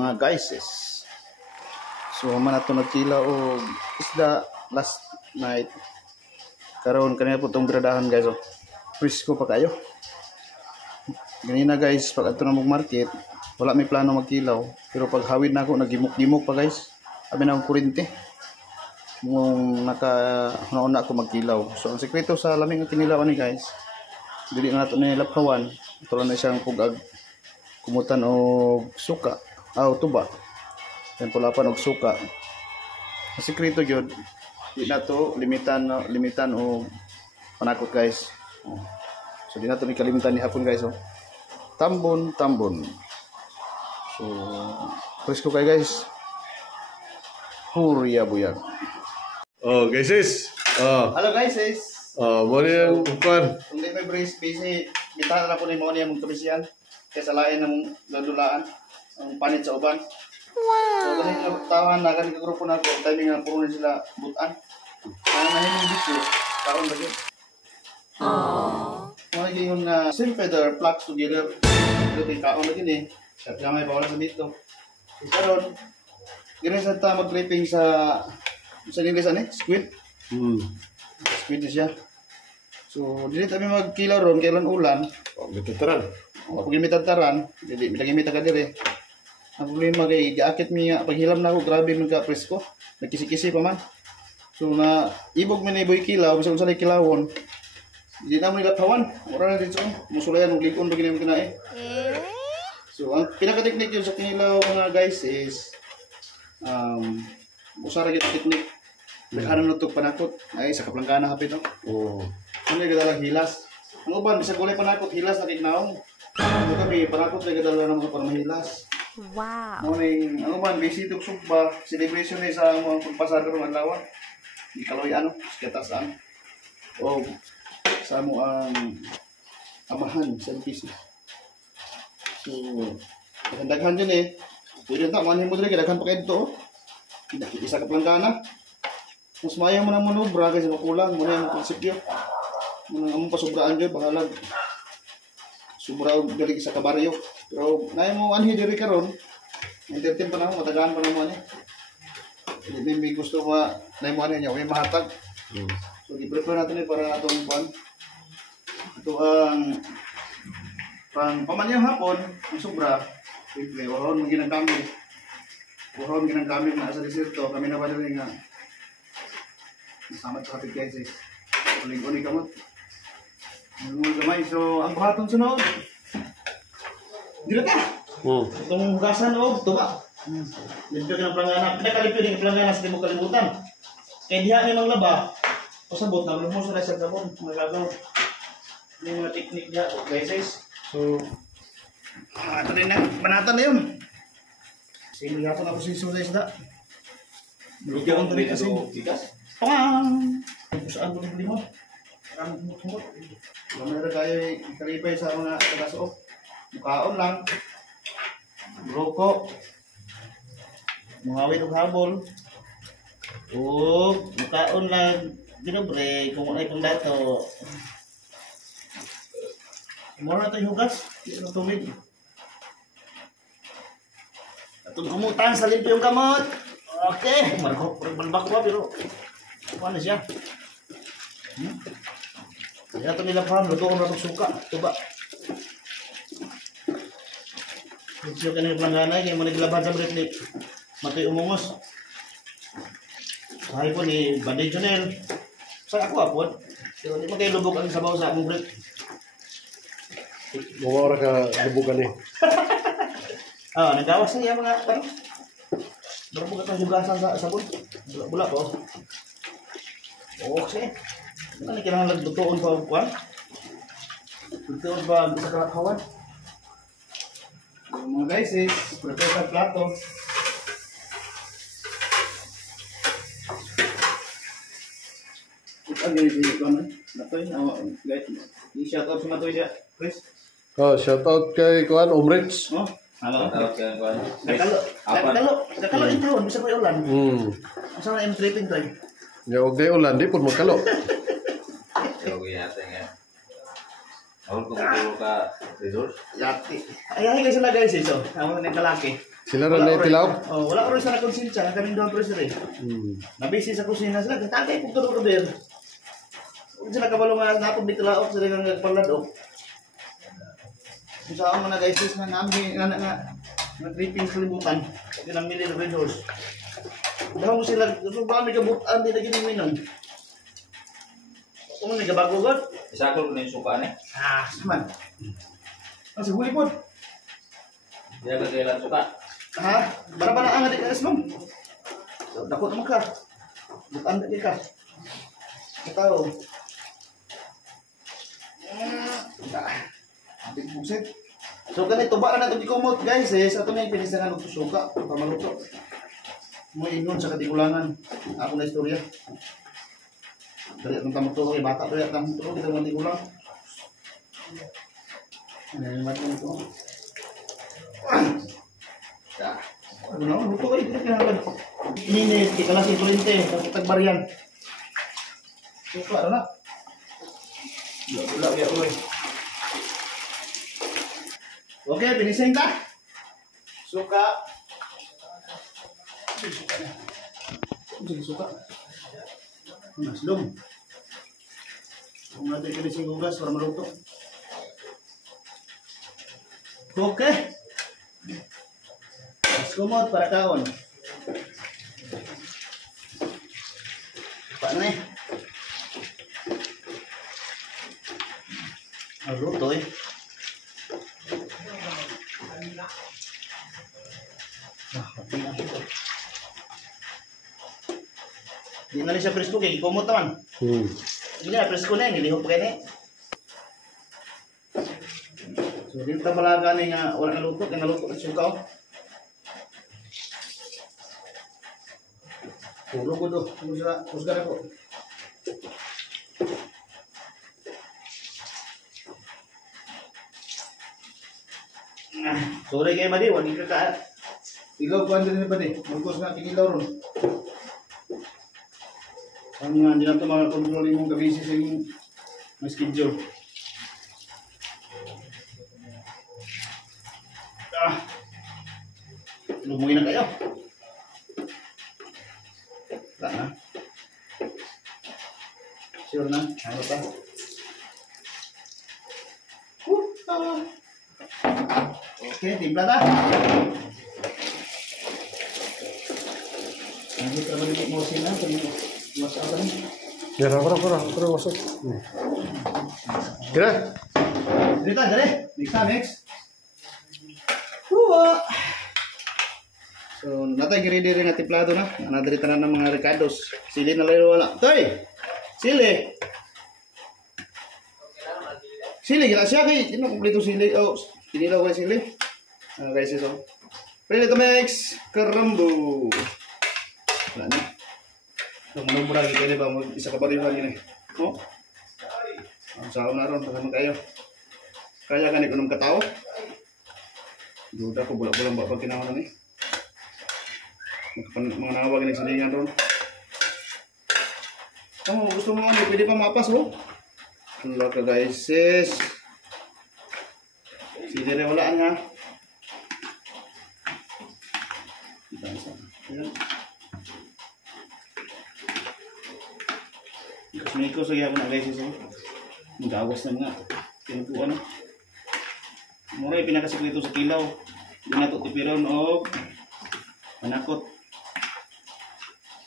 mga guys. So man ato nagkila og isda last night. Karon kanina po tong biradahan guys. Oh. Frisco pa kayo. Ganina guys, pag ato na market, wala may plano magkilaw. Pero pag hawid na ako, nagimok-gimok pa guys. Abi na akong kurente. Nung naka-una ako magkilaw. So ang sekreto sa laming ang kinilawan ni guys, dili na nato nilaphawan. Ito lang na siyang pugag. Kumutan og suka, tuba. Yan pulapan og suka. Ang sekreto gyud, di na to limitan og panakot guys. So di na to ni kalimitan ni hapon guys. Tambon. So fresco kay guys. Hurya buyag. Oh guys. Hello guys. Mo yung kuan. Kung di may brace busy, bitahan na po ni mo niya mong tumisyan. Kaysa lain ng ladulaan, ang panit sa uban. Wow! So, ganun yung tawan na, ganun grupo na ako, timing na puro na sila butan. Ano na yung bisyo, kaon ba yun? Mga yung same feather, plucked together. Ito yung kaon na yun eh. At gamay pa wala sa dito. Karon, ganun sa ta mag-clipping sa English squid. Squid na siya. So, dili kami magkilaw ron, kailan ulan. Gitataran. Pag imitantaran, hindi nagimita ka dire. Ang problema kay gaakit mi nga paghilam na ako, grabe man ka presko. Nagkisi-kisi pa man. So na ibog man ni boy kilaw, bisag unsa kilawon. Di na mo nilaphawan. Ora na dito, musulayan og likon bagay na kinae. So ang pinaka-technique yun sa kinilaw mga guys is usara gyud technique. Nagharam na tog panakot ay sa kaplangkana hapit no. Ano yung dalang hilas. Ang uban bisag walay panakot hilas na kignaong. Ano kami panakot na kadala ng mga pamahilas. Wow. Morning, ano man busy tok sugba celebration ni sa mga pagpasar karong adlaw. Di kaloy skatas o sa mo ang amahan sa PC. So, daghan yun eh. Pwede ta manhin mo diri daghan pa kay dito. Isa ka planggana. Mas maayo mo na manubra kasi makulang mo na yung prinsipyo. Muna among pasubraan dyan, bahalag. Subraw dali sa kabaryo. Pero naay mo anhi diri karon. Entertain pa na mo, matagaan pa na mo ani. Hindi may gusto mo naay mo ani nya, may mahatag. So i-prepare natin para atong pan. Ito ang pamanyang hapon, ang sobra. Siyempre, waron ginagamit. Waron ginagamit na sa desierto, kami na ba dali nga. Sama sa kapit guys. Uling-uling kamot. Gamay. So, ang buhaton sunod. Dito ka. Itong hugasan o, tuba. Limpyo ka ng planggana. Pinakalimpyo din ng planggana sa di mo kalimutan. Kaya diha niyo ng laba, pasabot na, mo sa nasa sabon. Magagaw. Yung mga teknik niya, guys. So, ito rin na. Banatan na yun. Sige, hapon ako siso sa isda. Lugyan ko rin kasi. Pang! Saan ko rin mo? Ang mukmuk. Wala na tayo kalipay sa mga taga-suok. Mukaon lang. Broko. Mungawin og habol. Mukaon lang. Ginobre kung ano pang dato. Mura na tayo hugas. Hindi na tubig. Atong umutan sa limpyo yung kamot. Okay. Marbalbak ba pero ano siya? Kaya ito nila paham, lutoon na itong suka. Ito ba? Medyo ka na yung planggana, kaya mo naglaban sa breaknik. Matoy umungos. Sahay po ni Banday Jonel. Saan ako apod? So, hindi mo kayo lubog ang sabaw sa among break. Mga oras ka lubugan eh. Nagawas na yung mga parang. Lubog at ang hugasan sa sabon. Bula po. Okay. Ano na kailangan nagdutoon pa ang kuwan? Dutoon pa ang isa kalakawan? Mga guys prepare sa plato. Ang ganyan dito naman. Natoy, guys. I-shout out sa Natoy siya, Chris. Shout out kay kuan Umrich. Halo. Nakalo intro, bisa ko ulan. Asa na M3 pintoy? Ya og day ulan di pud magkalo. Yogi natin nga. Ako kung puro ka resource. Lati. Ay guys na guys ito. Amo na kalaki. Sila ron na tilaw? Oh, wala ko rin sa nakonsensya, kaming doon presyo eh. Nabisi sa kusina sila, tatay kung tulog ka ba yun. Kung sila kabalo nga napag bitlaok sila nga nagpaladok. Kung saan mo na guys, na namin nga tripping sa libutan, kasi nang million resource. Dahil mo sila, so ba may kabutaan, di na giniminon. Kung may kabago god? Isakol ko na yung suka niya. Saman. Ang siguli po. Hindi na kailan suka. Bara-bara ang adik aslom. Dako naman ka. Bukan di ka. Ikaw. Adik buset. So ganito ba na ito ikumot guys sa ito na yung pinisangan ng suka para maluto. Mo inon sa katigulangan. Ako na istorya. Dari atong tamutulong kay bata dari atong tamutulong kita nganti kulang. Ano mati ito? Ano luto kayo dito kinahalan. Init, ikalas yung kulinte, tagbaryan. Suka na. Wala kaya uloy. Okay, pinising ta. Suka. Suka na. Suka. Maslom. Kung natin pinising gugas para maluto. Okay. Kumot para kaon. Paano eh? Maluto eh. Di na rin siya presko kaya ikumot naman. Hindi na presko na yun, ilihop kayo na eh. So dito talaga nga wala naluto, kaya naluto at suka oh. Puro ko do, kusga ko. Sorry kayo madi, wag ka ka. Igaw ko andun ba di? Magkos nga kinilaw ron. Ang nga, hindi na ito mga kontrol yung kabisi sa yung schedule. Lumuwi na kayo. Wala na. Sure na? Ano pa? Okay, timpla na. Nanti ka balik mo sila. Mas apa nih? Ya, kurang masuk. Kira? Cerita aja deh. Next. So, natay giri-diri nga tiplado na. Anadiri tanan ng mga ricados. Sili na lalo wala. Toy! Sili! Sili, gila siya kay. Ino kumpleto sili. Oh, sinilaw kayo sili. Guys, so. Ready to mix. Karambo. Wala na. So, manumura kita ni ba? Isa ka bariwan yun eh. Oh? Ang sao na ron. Pasama kayo. Kaya ganit unong katao. Duda ko, bulak-bulang ba pag kinawa na eh. Mga nawag ng silingan ron. Kung gusto mo ano, pwede pa mapas oh. Hello ka guys, sis. Sige rin walaan ha. Ikos lagi ako na guys sis oh. Magawas na nga. Pinupuan oh. Mura yung pinakasik nito sa kilaw. Binato tipiron o manakot.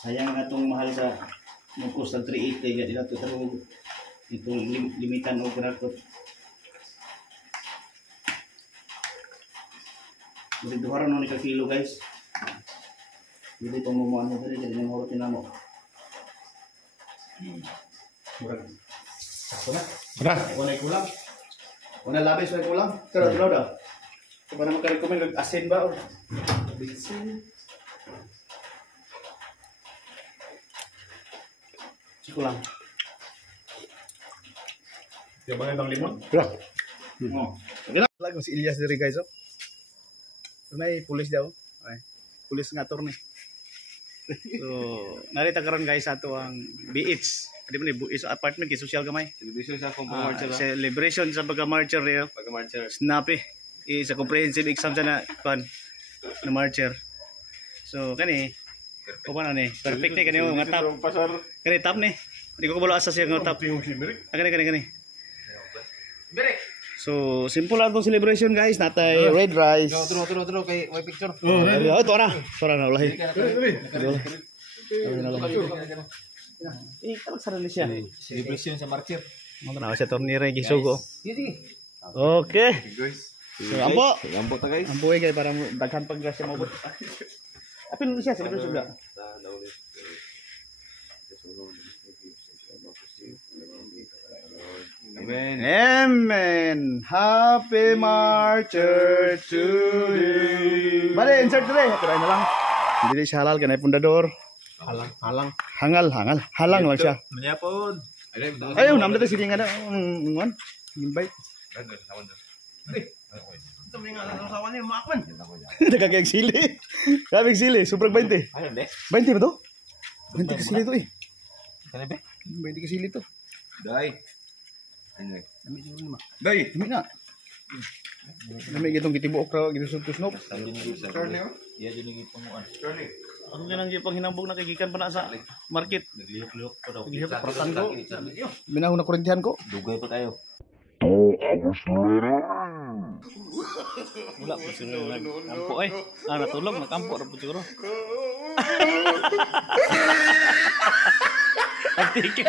Sayang nga itong mahal sa mukos ng 380 kaya dito tarong itong limitan o panakot. Duharan mo ni ka kilo guys. Hindi pa mumuan mo dito jadi memoro tinamo. Murag. Ako na. Wala kulang. Wala labis may kulang. Pero daw. Kung naman ka-recommend, asin ba? Asin. Siko lang. Yung mga ibang limon? Ya. Oo. Lagong si Ilyas diri guys. May pulis daw. Ay, pulis nga torne. So, narita karon guys ato ang BH Di ba ni is apartment kay social gamay. Television sa akong Celebration sa pagka-marcher niyo. pagka-marcher. Snappy. Is a comprehensive exam sa na pan na marcher. So kani ko pa na ni. Perfect ni kani nga top. Pasar. Kani top ni. Di ko kabalo asa siya nga top. Kani. Berek. So simple lang tong celebration guys. Natay red rice. Turo kay may picture. Oh, ito na. Tora na ulahi. Kalak sa siya. Celebration sa marcher. Mo na sa torniro yung gisugo. Okay. So, ampo. Gambo ta guys. Ampo kay para daghan pag grasya mo. Apil siya celebration da. Amen. Amen. Happy marcher to you. Bale, insert dire. Try na lang. Hindi siya halal kanay pundador. Halang. Halang lang siya. Manyapon. Ayaw, namda tayo sige nga na. Ngon. Invite. Nagkakayag sili. Grabe sili. Sobrang 20. Ano de? 20 ba to? 20 ka sili to eh. Ano be? 20 ka sili to. Dai. Ano? Dai. Dami na. Dami gitong gitibuok ra gitusog-tusnop. Iya dinigit pamuan. Ano nga nang gipang hinambog na kagikan pa na sa market. Naglihok-lihok pa daw. Naglihok pa tango. Minahon na kurintihan ko. Dugay pa tayo. Wala po sila kampo eh. Natulog nakampo ra po siguro. Ang tiki.